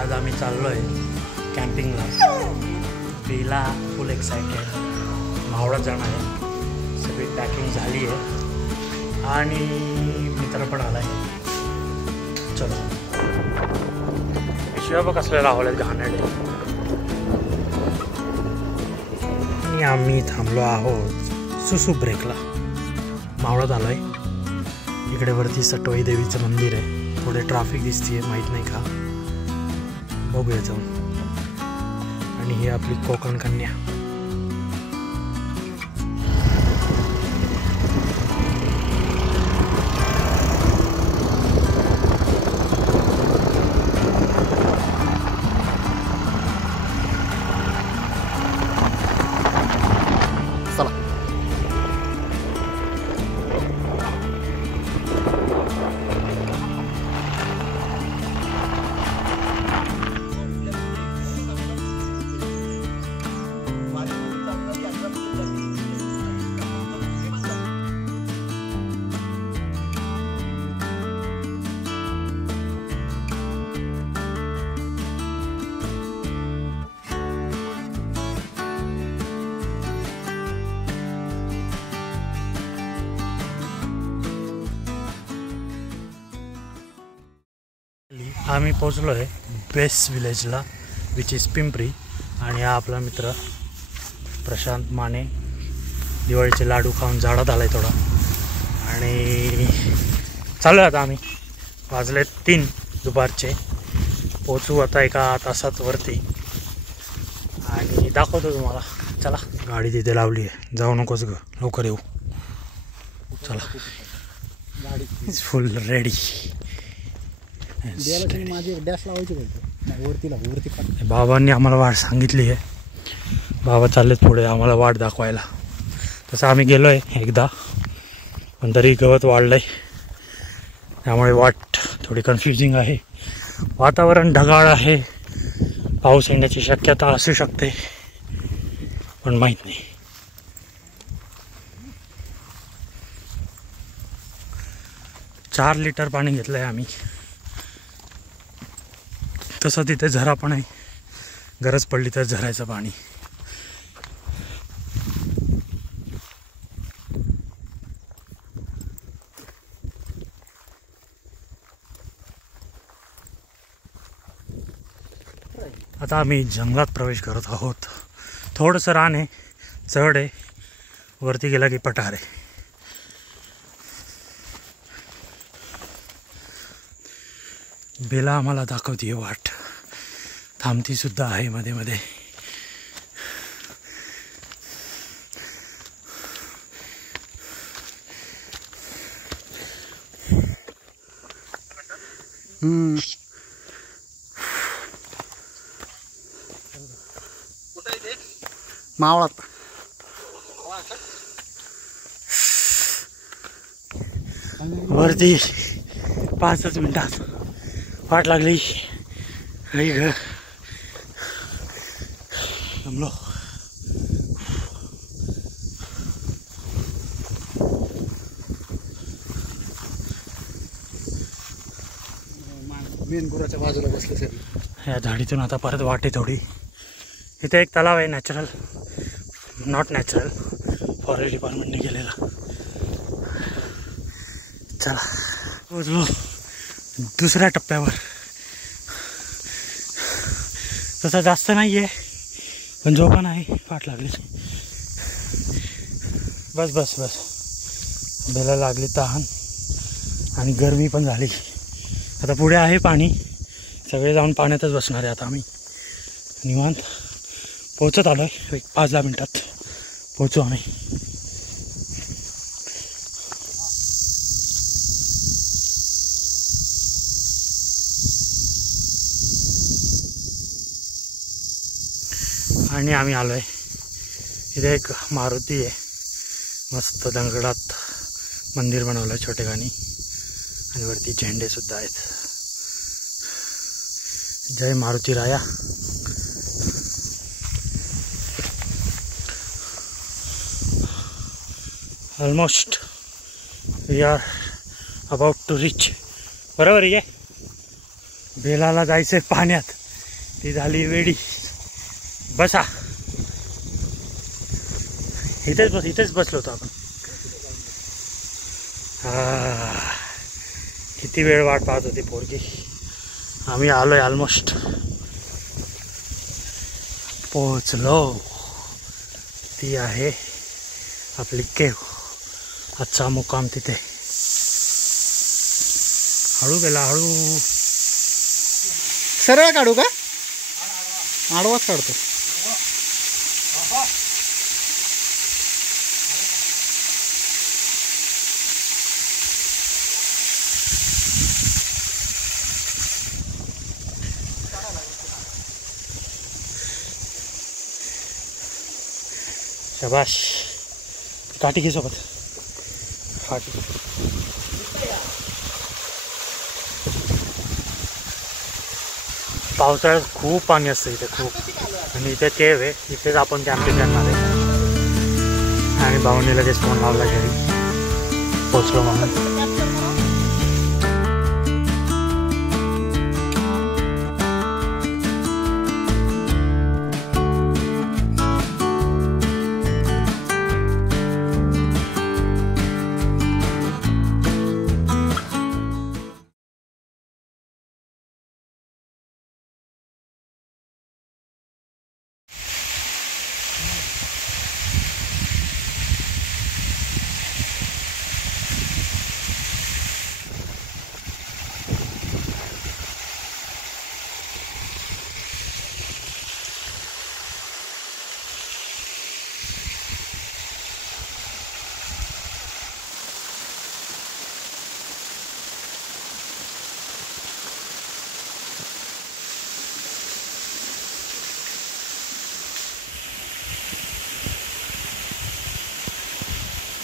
आज आम्ही चाललोय कॅम्पिंगला. बेला फुल एक्साइटेड. मावळात जाणार आहे. सगळी पॅकिंग झाली आहे आणि मित्र पण आलाय. चलो. शिवाय बघ कसले राहुल घाणेरडे. आणि आम्ही थांबलो आहोत सुसू ब्रेकला. मावळात आलोय. इकडे वरती सटवाई देवीचं मंदिर आहे. थोडे ट्रॅफिक दिसतीये, माहीत नाही का. बघूया जाऊन. आणि ही आपली कोकण कन्या. आम्ही पोचलो आहे बेस्ट विलेजला, विच इज पिंपरी. आणि हा आपला मित्र प्रशांत माने. दिवाळीचे लाडू खाऊन झाडात आलाय थोडा. आणि चालू आता आम्ही. वाजले 3 दुपारचे. पोचू आता एका तासात वरती आणि दाखवतो तुम्हाला. चला. गाडी तिथे लावली आहे. जाऊ नकोस ग, लवकर येऊ. चला. गाडी फुल रेडी. बाबांनी आम्हाला वाट सांगितली आहे. बाबा चाललेत पुढे आम्हाला वाट दाखवायला. तसं आम्ही गेलो आहे एकदा, पण तरी गवत वाढलं आहे. त्यामुळे वाट थोडी कन्फ्युजिंग आहे. वातावरण ढगाळ आहे. पाऊस येण्याची शक्यता असू शकते, पण माहीत नाही. चार लिटर पाणी घेतलं आहे आम्ही. तसं तिथे झरा पण आहे. गरज पडली तर झरायचं पाणी. आता आम्ही जंगलात प्रवेश करत आहोत. थोडंसं रान आहे, चढ आहे. वरती गेला की पठार आहे. बेला आम्हाला दाखवते वाट. थांबती सुद्धा आहे मध्ये मध्ये. मावळात वरती 5 मिनिटात वाट लागली. घर जमलो. मेन गुराच्या बाजूला बसले सर. या झाडीतून आता परत वाटे थोडी. इथे एक तलाव आहे नॅचरल, नॉट नॅचरल, फॉरेस्ट डिपार्टमेंटने केलेला. चला पोचलो दुसऱ्या टप्प्यावर. तसा जास्त नाही आहे, पण जो पण आहे वाट लागली. बस बस बस. बेला लागली तहान आणि गरमी पण झाली. आता पुढे आहे पाणी. सगळे जाऊन पाण्यातच बसणार आहे आता आम्ही. निवांत पोचत आलो आहे. एक 5-10 मिनिटात पोचू आम्ही. आणि आम्ही आलो आहे इथे एक मारुती आहे, मस्त दगडात मंदिर बनवलं आहे छोटेखानी आणि वरती झेंडे सुद्धा आहेत. जय मारुती राया. Almost we are about to reach. बरोबर आहे. बेलाला जायचं आहे पाण्यात, ती झाली वेडी. बसा इथेच बसलो होतो आपण. किती वेळ वाट पाहत होती पोरगी. आम्ही आलोय, ऑलमोस्ट पोचलो. ती आहे आपली केव. आजचा मुक्काम तिथे. हळू गेला, हळू. सरळ काढू का? आडवाच काढतो. शाबाश. काठी घे सोबत. काठी. पावसाळ्यात खूप पाणी असतं इथे, खूप. आणि इथे केव आहे, इथेच आपण कॅम्पिंग करणार आहे. आणि भाऊनी लगेच फोन लावला घरी पोचलो म्हणून.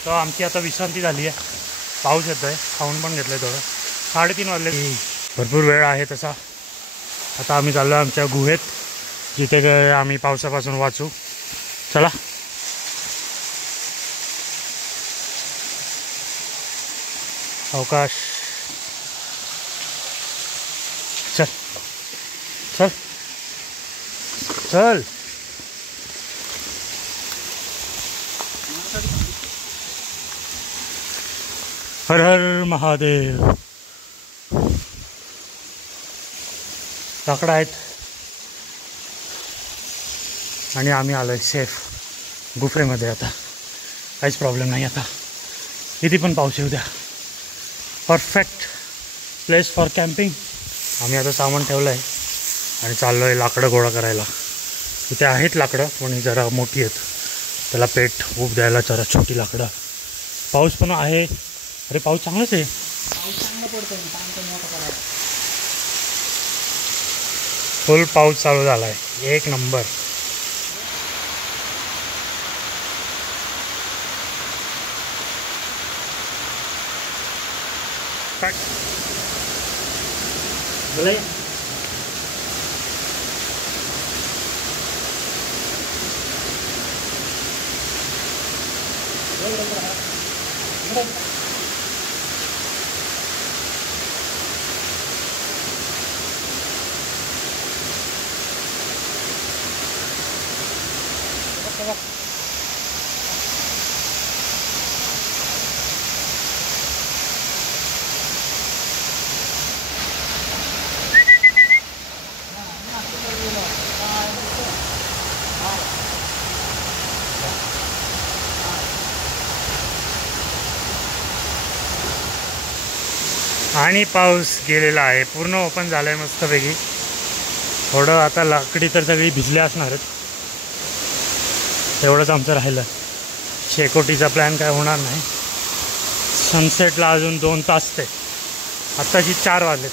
तर आमची आता विश्रांती झाली आहे. पाऊस येतो आहे, खाऊन पण घेतलं आहे थोडं. 3:30 वाजले. भरपूर वेळ आहे तसा. आता आम्ही चाललो आमच्या गुहेत, जिथे आम्ही पावसापासून वाचू. चला. अवकाश. चल चल चल. हर हर महादेव. लाकडं आहेत आणि आम्ही आलो आहे सेफ गुफेमध्ये. आता काहीच प्रॉब्लेम नाही. आता किती पण पाऊस येऊ द्या, परफेक्ट प्लेस फॉर कॅम्पिंग. आम्ही आता सामान ठेवलं आहे आणि चाललो आहे लाकडं गोळा करायला. इथे आहेत लाकडं, पण जरा मोठी आहेत, त्याला पेट ऊब द्यायला जरा छोटी लाकडं. पाऊस पण आहे. अरे पाऊस चांगलाच आहे. फुल पाऊस चालू झाला आहे. एक नंबर. बोला. आणि पाऊस गेलेला आहे, पूर्ण ओपन झालं आहे मस्तपैकी. थोडं आता लाकडी तर सगळी भिजली असणारच, तेवढंच आमचं राहिलं. शेकोटीचा प्लॅन काय होणार नाही. सनसेटला अजून 2 तास ते. आत्ताची 4 वाजले.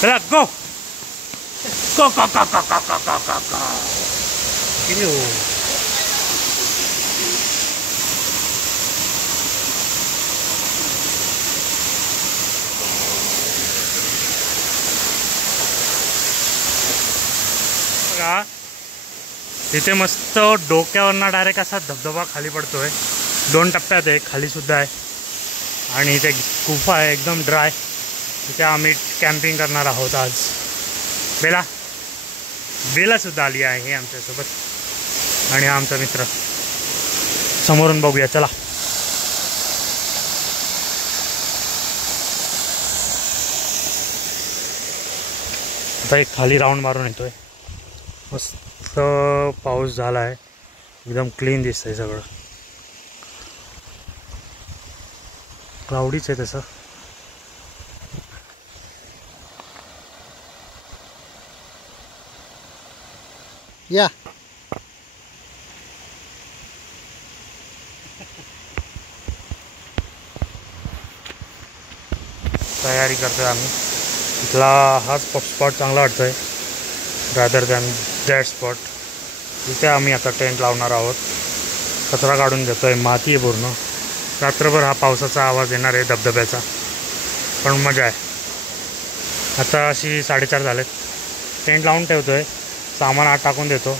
चला गो गो गो गो गो गो गो गो गो. किती हो बघा तिथे मस्त डोक्यावरनं डायरेक्ट असा धबधबा खाली पडतोय. 2 टप्प्यात आहे, खाली सुद्धा आहे आणि इथे गुफा आहे एकदम ड्राय. तिथे आम्ही कॅम्पिंग करणार आहोत आज. बेला सुद्धा आली आहे आमच्यासोबत आणि हा आमचा मित्र. समोरून बघूया चला. आता एक खाली राऊंड मारून येतोय. मस्त पाऊस झाला आहे, एकदम क्लीन दिसतंय सगळं. क्लाउडीच आहे तसं. या तयारी करतोय आम्ही. इथला हाच स्पॉट चांगला वाटतोय रादर दॅन दॅट स्पॉट. इथे आम्ही आता टेंट लावणार आहोत. कचरा काढून घेतोय, माती आहे पूर्ण. रात्रभर हा पावसाचा आवाज येणार आहे धबधब्याचा, पण मजा आहे. आता अशी 4:30 झालेत. टेंट लावून ठेवतोय, सामान आत टाकून देतो,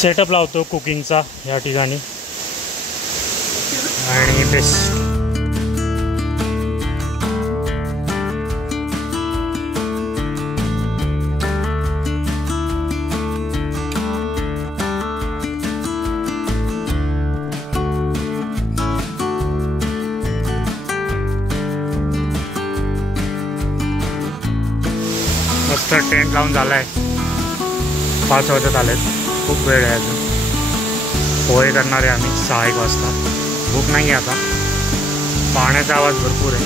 सेटअप लावतो कुकिंगचा या ठिकाणी आणि बेस्ट. मस्त टेंट लावून झाला आहे. 5 वाजत आलेत, खूप वेळ आहे अजून. पोहे करणार आहे आम्ही 6-1 वाजता. भूक नाही आहे आता. पाण्याचा आवाज भरपूर आहे.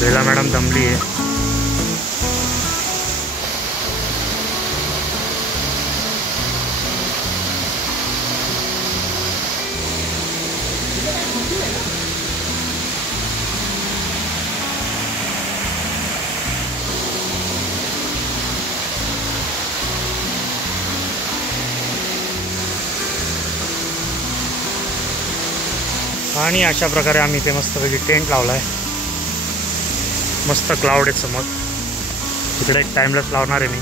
बेला मॅडम दमली आहे. आणि अशा प्रकारे आम्ही इथे मस्तपैकी टेंट लावला आहे. मस्त क्लाउड आहेत समोर. तिकडे एक टाईमलेस लावणार आहे मी.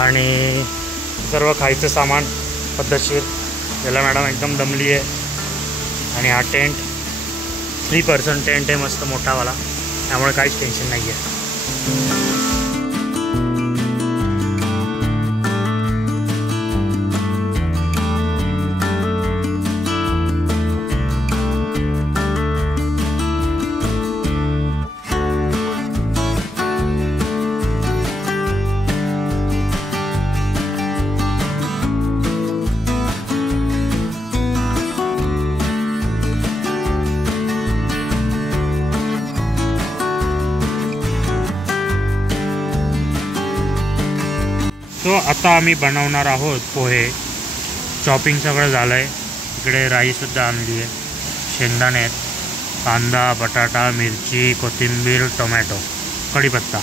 आणि सर्व खायचं सामान पद्धतशीर. बेला मॅडम एकदम दमली आहे. आणि हा टेंट 3 पर्सन टेंट आहे, मस्त मोठावाला, त्यामुळे काहीच टेन्शन नाही आहे. तो आता आम्ही बनवणार आहोत पोहे. चॉपिंग सगळं झालं आहे. इकडे राईसुद्धा आणली आहे, शेंगदाणे आहेत, कांदा, बटाटा, मिरची, कोथिंबीर, टोमॅटो, कढीपत्ता,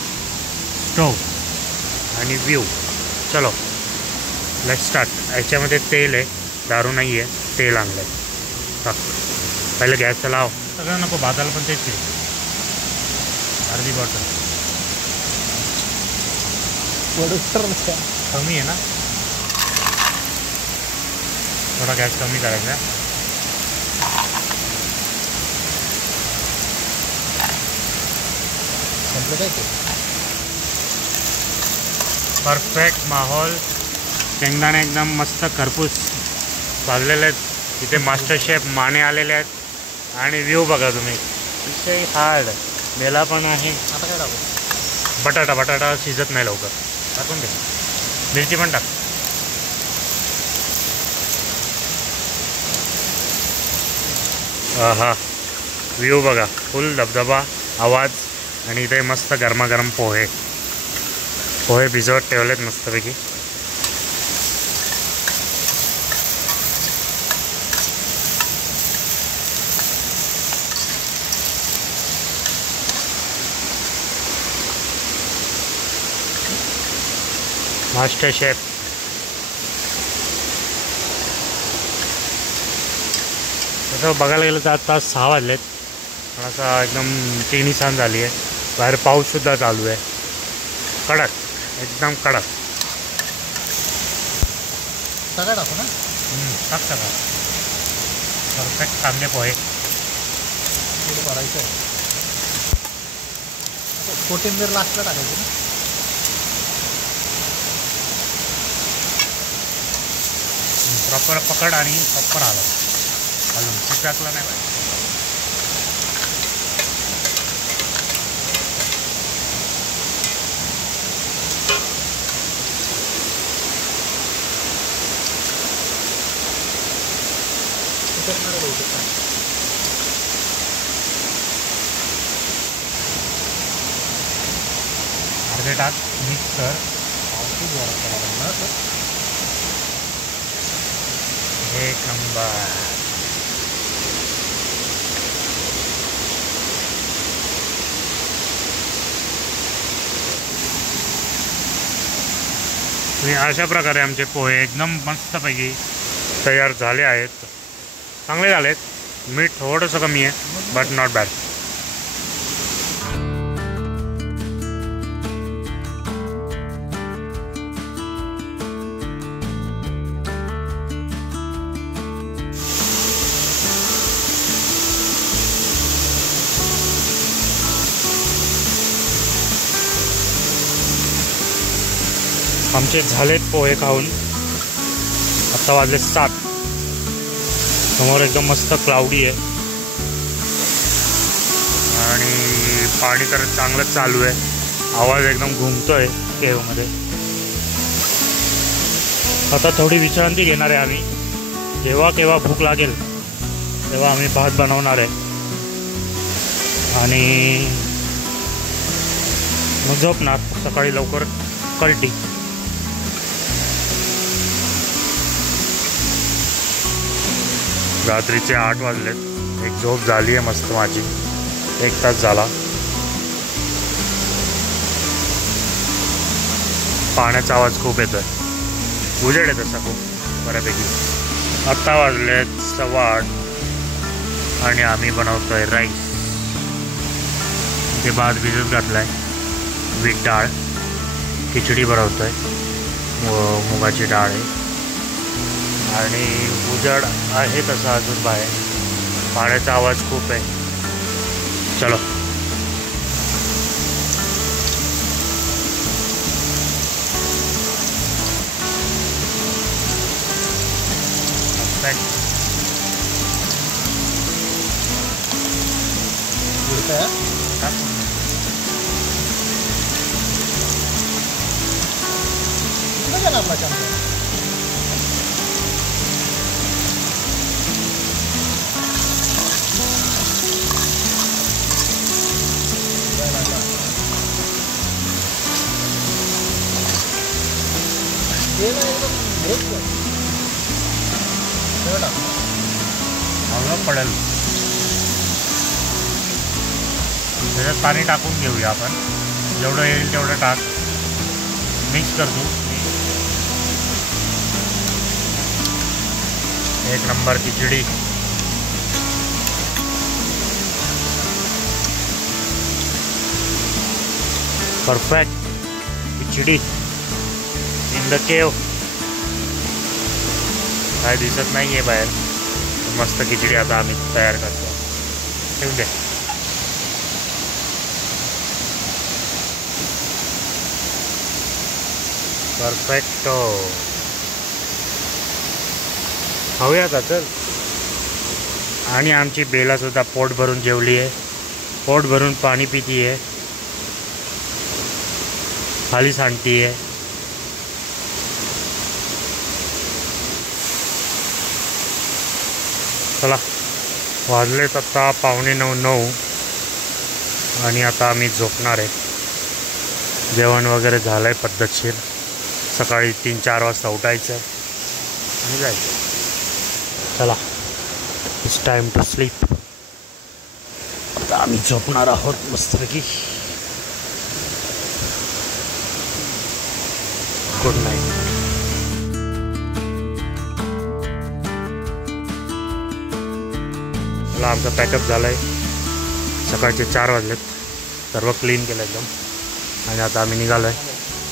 स्टोव आणि व्ह्यू. चलो लेट स्टार्ट. याच्यामध्ये तेल आहे, दारू नाही आहे, तेल आणलं आहे. टाक पहिले गॅसचं लाव. सगळं नको भाताला पण तेच आहे. अर्धी बॉटल कमी आहे ना, थोडा गॅस कमी करायचा. परफेक्ट माहोल. शेंगदाणे एकदम मस्त खरपूस भाजलेले आहेत. इथे मास्टर शेफ माने आलेले आहेत. आणि व्ह्यू बघा तुम्ही, विषय हार्ड. बेला पण आहे. आता काय टाकू? बटाटा शिजत नाही लवकर, टाकून दे. मिरची पण टाक. हा व्ह्यू बघा, फुल धबधबा, आवाज. आणि इथे मस्त गरमागरम पोहे भिजवत ठेवलेत मस्तपैकी. मास्टर शेफ तसं बघायला गेलं तर आता 6 वाजलेत, पण असं एकदम तिन्ही छान झाली आहे. बाहेर पाऊससुद्धा चालू आहे, कडक, एकदम कडक. सगळं टाकू ना. टाक सगळं. परफेक्ट कांदे पोहे. थोडं भरायचं आहे. कोथिंबीर लास्टला टाकायची ना. प्रॉपर पकड आणि प्रॉपर आलं अजून चिपकला नाही पाहिजे. अर्धे टाक, मिक्स कर. एक नंबर. आणि अशा प्रकारे आमचे पोहे एकदम मस्तपैकी तयार झाले आहेत. चांगले झालेत. मीठ थोडंसं कमी आहे, बट नॉट बॅड. आमचे झालेत पोहे खाऊन. आत्ता वाजले 7. समोर एकदम मस्त क्लाउडी आहे आणि पाणी तर चांगलंच चालू आहे. आवाज एकदम घुमतोय केव्हमध्ये. आता थोडी विश्रांती घेणार आहे आम्ही. जेव्हा केव्हा भूक लागेल तेव्हा आम्ही भात बनवणार आहे आणि मग झोपणार. सकाळी लवकर कल्टी. रात्रीचे 8 वाजलेत. एक झोप झाली आहे मस्त माझी. 1 तास झाला. पाण्याचा आवाज खूप येतोय. उजेड आहे तसा खूप बऱ्यापैकी. आत्ता वाजलेत 8:15 आणि आम्ही बनवतोय राईस. ते भात भिजत घातलाय, वीट डाळ, खिचडी बनवतोय, मुगाची डाळ आहे आणि उजाड आहे तसा अजून बाहेर. पाण्याचा आवाज खूप आहे. चलो पडेल. त्याच्यात पाणी टाकून घेऊया आपण. जेवढं येईल तेवढं टाक. मिक्स कर तू. एक number khichdi. Perfect khichdi in the cave. काय दिसत नाही आहे बाहेर. मस्त खिचडी आता आम्ही तयार करतो. ठेवून दे. परफेक्टो. खाऊया का चल. आणि आमची बेलासुद्धा पोट भरून जेवली आहे. पोट भरून पाणी पिती आहे. खाली सांडती आहे. चला वाजलेत आता 8:45-9 आणि आता आम्ही झोपणार आहे. जेवण वगैरे झालं आहे पद्धतशीर. सकाळी 3-4 वाजता उठायचं आहे आणि जायचं. चला इट्स टाइम टू स्लीप. आता आम्ही झोपणार आहोत मस्तपैकी. Good night. चला आमचा पॅकअप झाला आहे. सकाळचे 4 वाजलेत. सर्व क्लीन केलं एकदम. आणि आता आम्ही निघालो आहे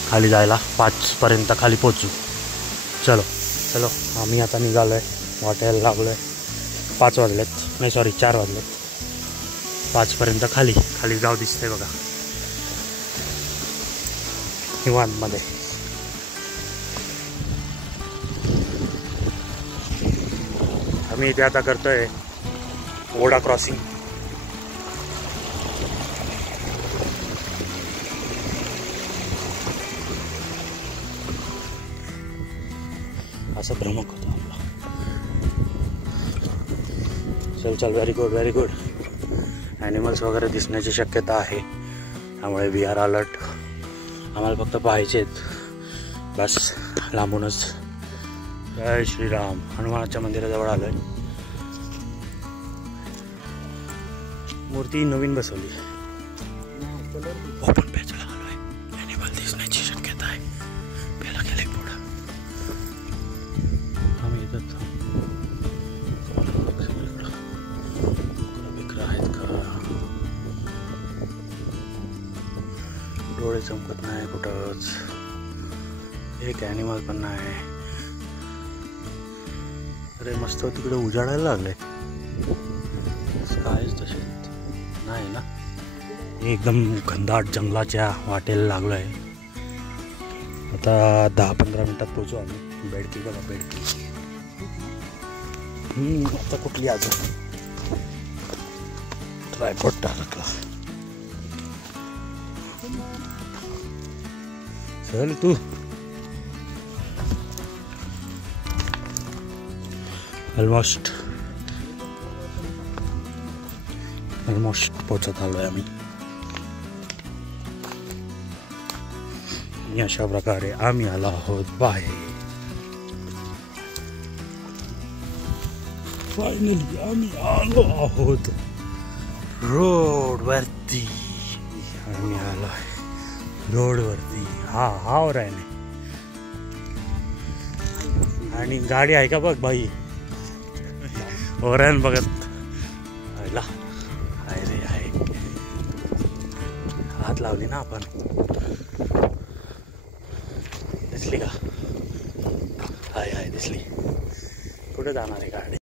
खाली जायला. 5पर्यंत खाली पोचू. चलो चलो आम्ही आता निघालो आहे. वाटायला लागलो आहे. 5 वाजलेत. नाही सॉरी 4 वाजलेत. 5पर्यंत खाली खाली गाव दिसतंय बघा निवांतमध्ये. आम्ही इथे आता करतोय ओढा क्रॉसिंग. असं भ्रमक होतं आपला. चल चल very good very good. Animals वगैरे दिसण्याची शक्यता आहे त्यामुळे वी आर अलर्ट. आम्हाला फक्त पाहायचे आहेत बस लांबूनच. जय श्रीराम. हनुमानाच्या मंदिराजवळ आलो आहे. मूर्ती नवीन बसवली. ओपन पॅचला आलो आहे. ॲनिमल दिसण्याची शक्यता आहे. पहिला गेले पुढं आम्ही येतात. विक्र आहेत का? डोळे चमकत नाही कुठंच. एक ॲनिमल पण नाही. अरे मस्त तिकडे उजाडायला लागले. कायच तसे नाही ना. एकदम घनदाट जंगलाच्या वाटेला लागलो आहे. आता 10-15 मिनिटात पोचू आम्ही. बेडकी बघा बेडकी. आता कुठली अजून ट्रायपॉड टाकला. चल तू. ऑलमोस्ट पोचत आलो आहे आम्ही. अशा प्रकारे आम्ही आलो आहोत बाहेर. फायनली आम्ही आलो आहोत रोडवरती. आम्ही आलो आहे रोडवरती. हा और आहे ना. आणि गाडी आहे का बघ बाई. ओरॅन बघत आयला. आहे रे आहे. हात लावली ना आपण. दिसली का? आहे दिसली. कुठे जाणार आहे गाडी.